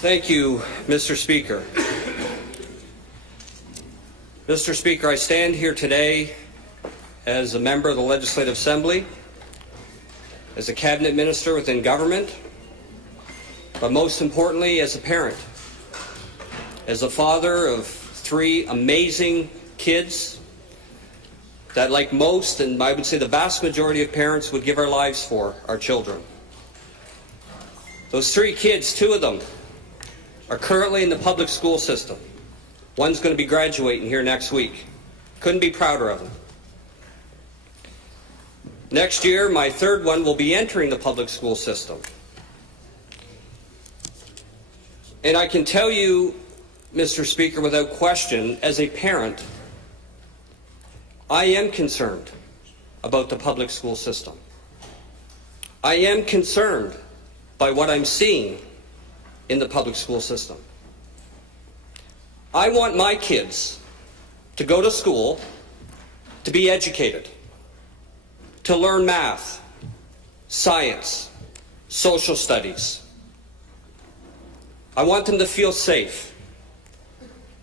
Thank you, Mr. Speaker. Mr. Speaker, I stand here today as a member of the Legislative Assembly, as a cabinet minister within government, but most importantly as a parent, as a father of 3 amazing kids that, like most, and I would say the vast majority of parents, would give our lives for our children. Those 3 kids, 2 of them are currently in the public school system. One's going to be graduating here next week. Couldn't be prouder of him. Next year, my 3rd one will be entering the public school system. And I can tell you, Mr. Speaker, without question, as a parent, I am concerned about the public school system. I am concerned by what I'm seeing in the public school system. I want my kids to go to school, to be educated, to learn math, science, social studies. I want them to feel safe.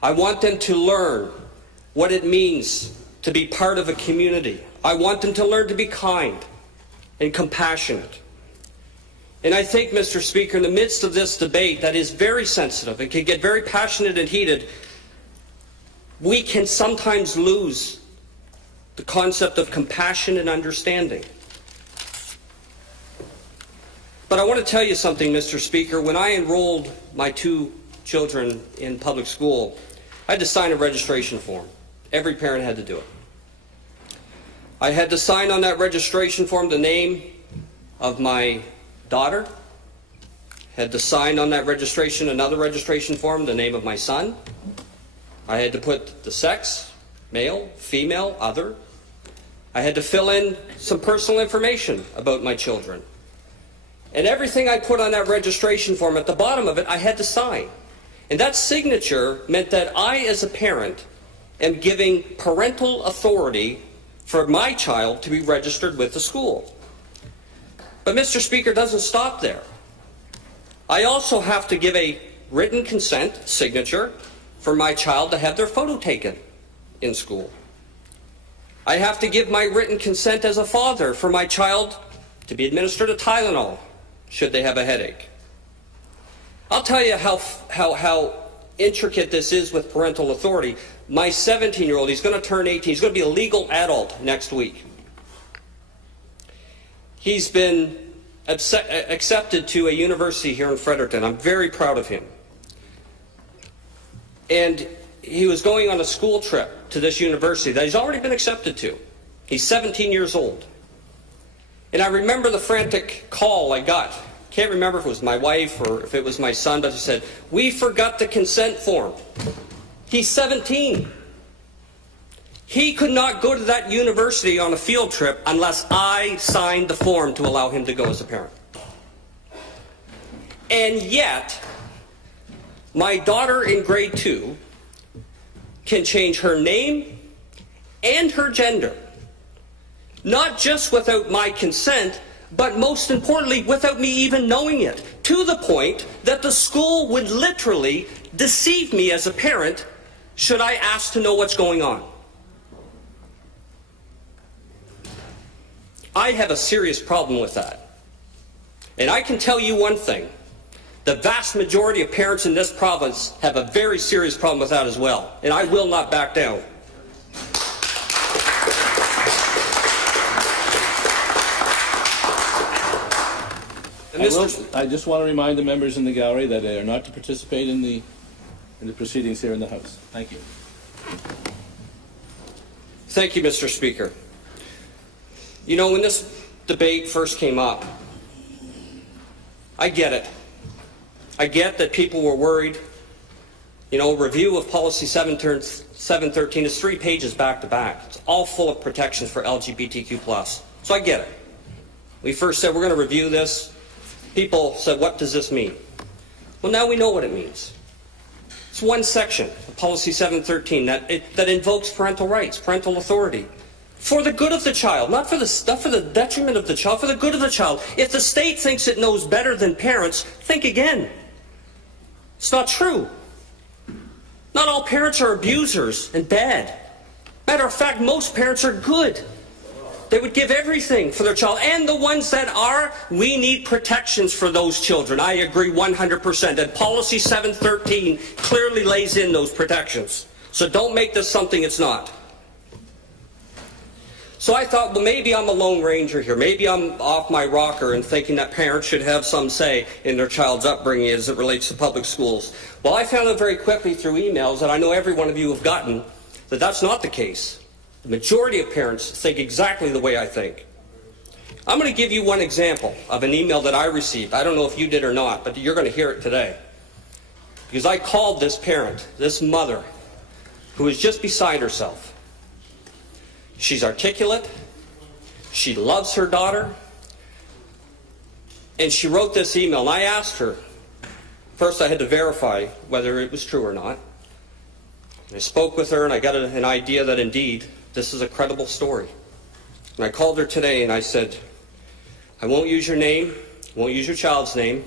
I want them to learn what it means to be part of a community. I want them to learn to be kind and compassionate. And I think, Mr. Speaker, in the midst of this debate that is very sensitive and can get very passionate and heated, we can sometimes lose the concept of compassion and understanding. But I want to tell you something, Mr. Speaker. When I enrolled my 2 children in public school, I had to sign a registration form. Every parent had to do it. I had to sign on that registration form the name of my daughter, had to sign on that registration, another registration form, the name of my son. I had to put the sex, male, female, other. I had to fill in some personal information about my children. And everything I put on that registration form, at the bottom of it, I had to sign. And that signature meant that I, as a parent, am giving parental authority for my child to be registered with the school. But Mr. Speaker, it doesn't stop there. I also have to give a written consent signature for my child to have their photo taken in school. I have to give my written consent as a father for my child to be administered a Tylenol should they have a headache. I'll tell you how intricate this is with parental authority. My 17-year-old, he's going to turn 18. He's going to be a legal adult next week. He's been accepted to a university here in Fredericton. I'm very proud of him. And he was going on a school trip to this university that he's already been accepted to. He's 17 years old. And I remember the frantic call I got. Can't remember if it was my wife or if it was my son, but he said, "We forgot the consent form." He's 17. He could not go to that university on a field trip unless I signed the form to allow him to go as a parent. And yet, my daughter in grade 2 can change her name and her gender, not just without my consent, but most importantly, without me even knowing it, to the point that the school would literally deceive me as a parent should I ask to know what's going on. I have a serious problem with that. And I can tell you one thing. The vast majority of parents in this province have a very serious problem with that as well. And I will not back down. I just want to remind the members in the gallery that they are not to participate in the proceedings here in the House. Thank you. Thank you, Mr. Speaker. You know, when this debate first came up, I get it. I get that people were worried. You know, review of Policy 713 is 3 pages back to back. It's all full of protections for LGBTQ+. So I get it. We first said we're going to review this. People said, what does this mean? Well, now we know what it means. It's one section of Policy 713 that invokes parental rights, parental authority, for the good of the child, not for the detriment of the child, for the good of the child. If the state thinks it knows better than parents, think again. It's not true. Not all parents are abusers and bad. Matter of fact, most parents are good. They would give everything for their child. And the ones that are, we need protections for those children. I agree 100%. And Policy 713 clearly lays in those protections. So don't make this something it's not. So I thought, well, maybe I'm a lone ranger here. Maybe I'm off my rocker and thinking that parents should have some say in their child's upbringing as it relates to public schools. Well, I found out very quickly through emails that I know every one of you have gotten that that's not the case. The majority of parents think exactly the way I think. I'm going to give you one example of an email that I received. I don't know if you did or not, but you're going to hear it today. Because I called this parent, this mother, who is just beside herself. She's articulate. She loves her daughter. And she wrote this email, and I asked her. First, I had to verify whether it was true or not. And I spoke with her, and I got an idea that indeed this is a credible story. And I called her today, and I said, I won't use your name, won't use your child's name,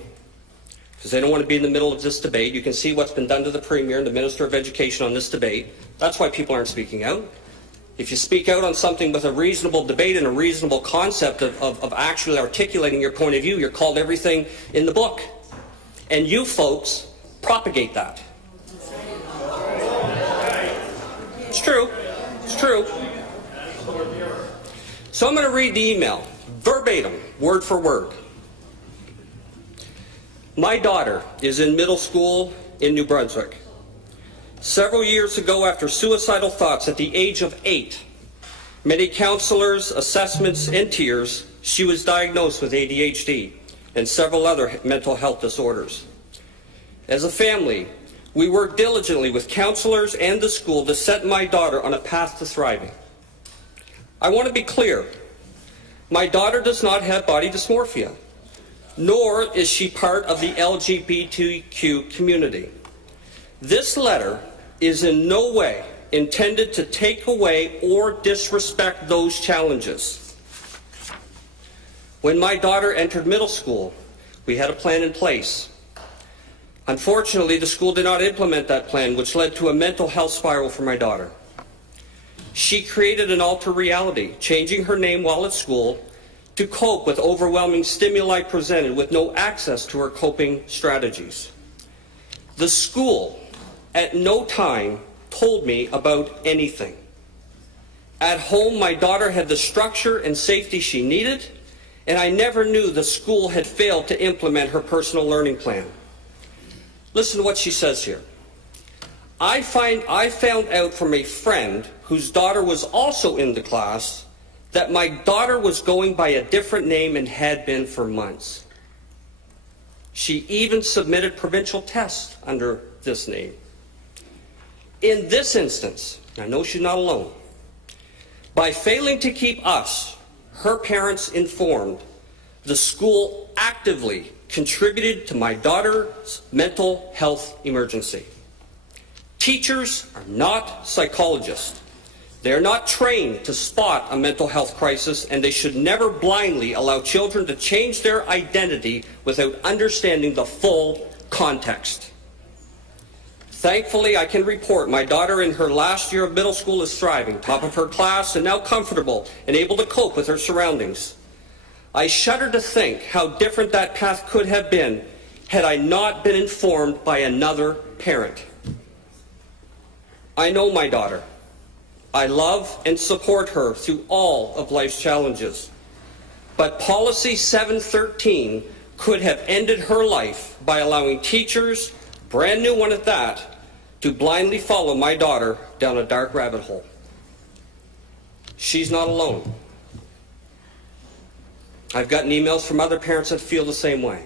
because they don't want to be in the middle of this debate. You can see what's been done to the Premier and the Minister of Education on this debate. That's why people aren't speaking out. If you speak out on something with a reasonable debate and a reasonable concept of actually articulating your point of view, you're called everything in the book. And you folks propagate that. It's true. It's true. So I'm going to read the email, verbatim, word for word. My daughter is in middle school in New Brunswick. Several years ago, after suicidal thoughts at the age of 8, many counselors, assessments, and tears, she was diagnosed with ADHD and several other mental health disorders. As a family, we worked diligently with counselors and the school to set my daughter on a path to thriving. I want to be clear. My daughter does not have body dysmorphia, nor is she part of the LGBTQ community. This letter is in no way intended to take away or disrespect those challenges. When my daughter entered middle school, we had a plan in place. Unfortunately, the school did not implement that plan, which led to a mental health spiral for my daughter. She created an alter reality, changing her name while at school to cope with overwhelming stimuli presented with no access to her coping strategies. The school at no time told me about anything. At home, my daughter had the structure and safety she needed, and I never knew the school had failed to implement her personal learning plan. Listen to what she says here. I found out from a friend whose daughter was also in the class that my daughter was going by a different name and had been for months. She even submitted provincial tests under this name. In this instance, I know she's not alone, by failing to keep us, her parents, informed, the school actively contributed to my daughter's mental health emergency. Teachers are not psychologists. They're not trained to spot a mental health crisis, and they should never blindly allow children to change their identity without understanding the full context. Thankfully, I can report my daughter in her last year of middle school is thriving, top of her class, and now comfortable and able to cope with her surroundings. I shudder to think how different that path could have been had I not been informed by another parent. I know my daughter. I love and support her through all of life's challenges. But Policy 713 could have ended her life by allowing teachers, brand new one at that, to blindly follow my daughter down a dark rabbit hole. She's not alone. I've gotten emails from other parents that feel the same way.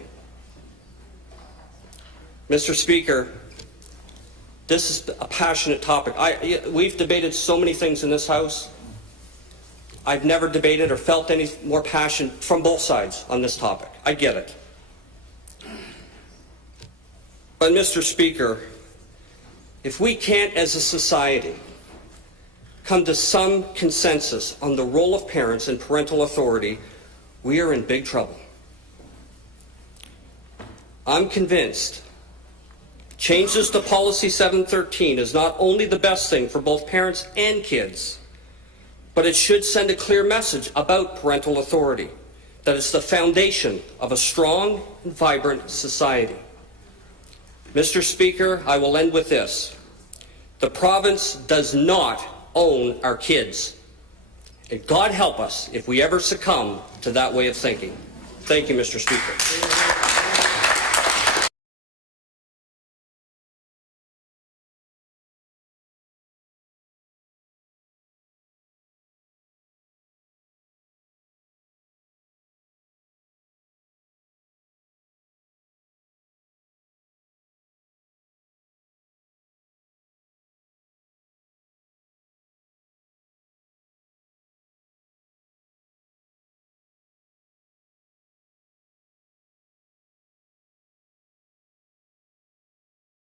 Mr. Speaker, this is a passionate topic. We've debated so many things in this House. I've never debated or felt any more passion from both sides on this topic. I get it. But Mr. Speaker, if we can't as a society come to some consensus on the role of parents and parental authority, we are in big trouble. I'm convinced Changes to Policy 713 is not only the best thing for both parents and kids, but it should send a clear message about parental authority, that it's the foundation of a strong and vibrant society. Mr. Speaker, I will end with this. The province does not own our kids. And God help us if we ever succumb to that way of thinking. Thank you, Mr. Speaker.